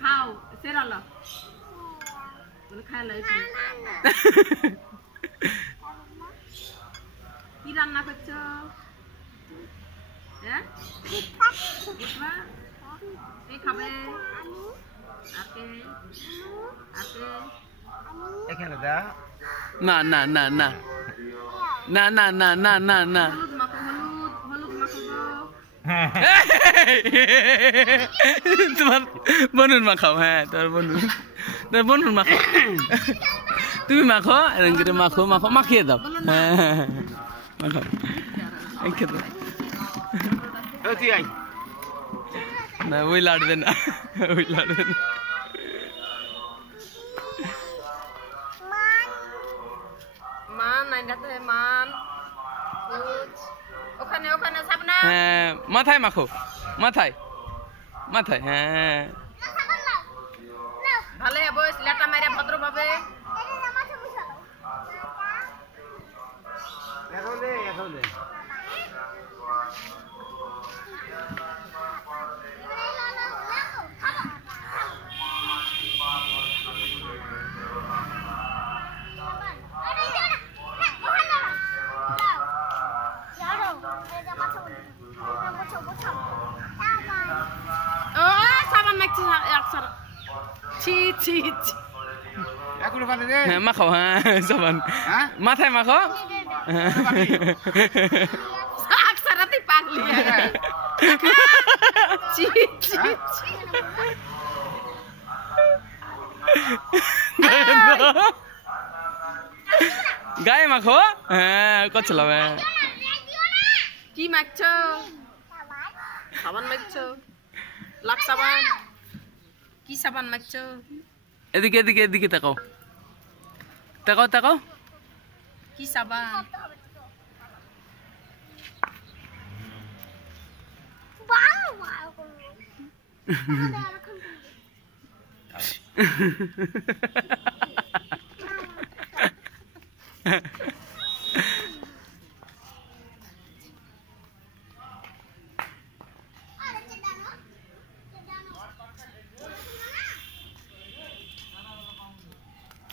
খাও সেরালো বলে খাই লাই কি রান্না করছো হ্যাঁ এই খাবে আকে আকে এখানে দা না না না না না না না না না না হলুদ মাখো হলুদ মাখো তোমার বনুন মাখাও হ্যাঁ তোমার বনুন মাখাও তুমি মাখো এরকম করে মাখো মাখো মাখিয়ে দাও হ্যাঁ মাখাও না ওই লাড়বে না ওই লাড়বে না মান নাইডাতে মান ওখানে ওখানে সাবনা হ্যাঁ মাথায় মাখো মাথায় মাথায় হ্যাঁ ভালো বস লেটা মারিয়া ভদ্রভাবে এখন দে ও সাবান মাখছি একসাথে ছি ছি ছি এখন ওখানে দে হ্যাঁ মাখাও হ্যাঁ সাবান হ্যাঁ মাথায় মাখো একসাথে পাগলি ছি ছি ছি গায়ে মাখো হ্যাঁ করছিলাম হ্যাঁ কি মাখছো সাবান মাখছো লাক সাবান কি সাবান মাখছো এদিকে এদিকে এদিকে তাকাও তাকাও তাকাও কি সাবান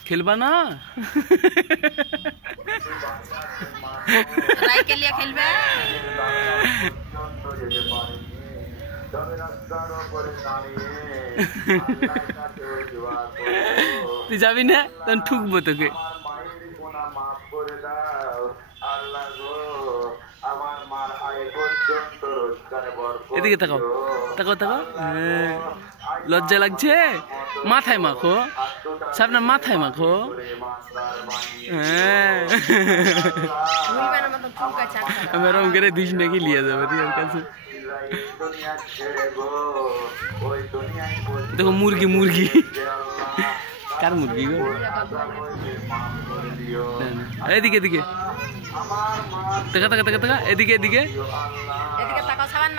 खेलबा ना राय के लिए खेलबे তুই যাবি না তখন ঠুকবো তোকে এদিকে তাকাও তাকাও তাকাও লজ্জা লাগছে মাথায় মাখো সামনে মাথায় মাখো হ্যাঁ আমি ওরকম করে দিস নাকি লিয়ে যাবে রিয়ার কাছে দেখো মুরগি মুরগি কার মুরগি গো এদিকে এদিকে দেখা দেখা দেখা দেখা এদিকে এদিকে এদিকে তাকাও সাবান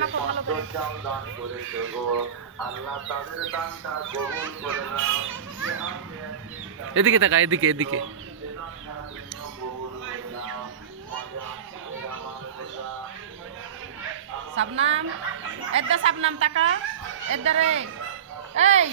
মাখো ভালো করে এদিকে তাকা এদিকে এদিকে সাবনাম এদ্দা সাবনাম তাকা এদ্দা রে এই